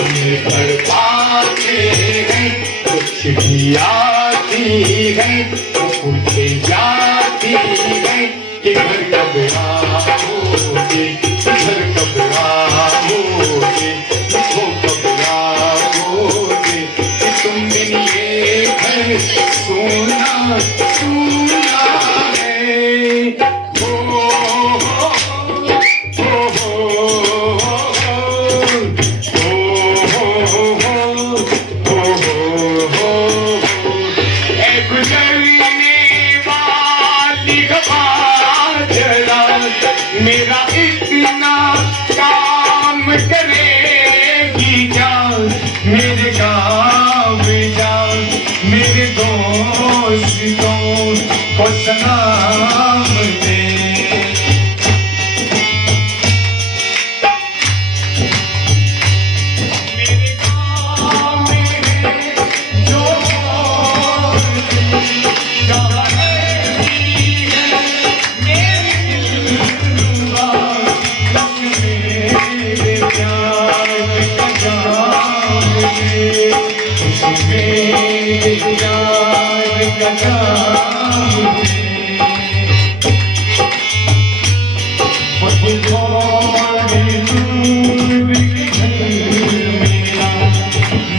घर पाते हैं कुछ भी आती है वो पूछे जाती है कि घर कब आओगे, घर कब आओगे, वो कब आओगे, कि तुम बिन ये घर सोना सोना है। मेरा इतना काम करेगी जान, मेरे गाँव जान, मेरे दोस्तों को सलाम दे। मेरे गाँव में जो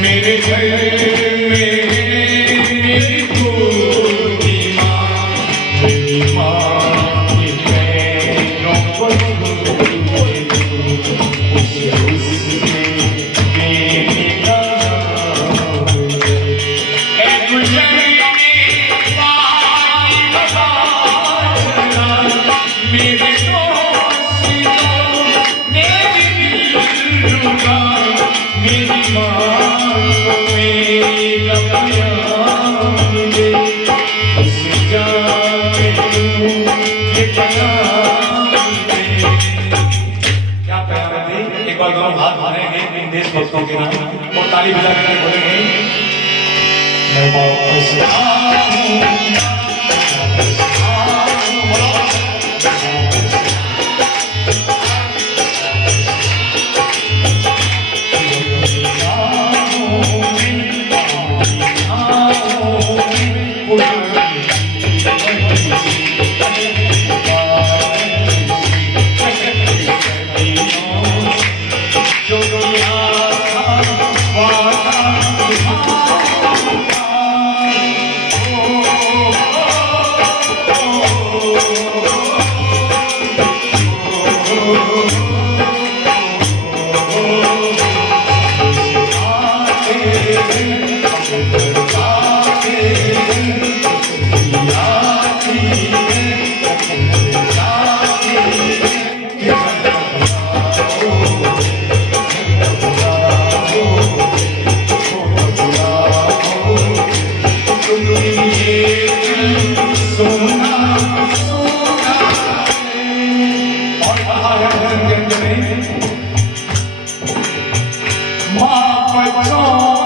मेरे घर में मेरी पूरी माँ, मेरी माँ के पैरों पर हाथ मारेंगे देशभक्तों के नाम और ताली बजा कर बोलेंगे माँ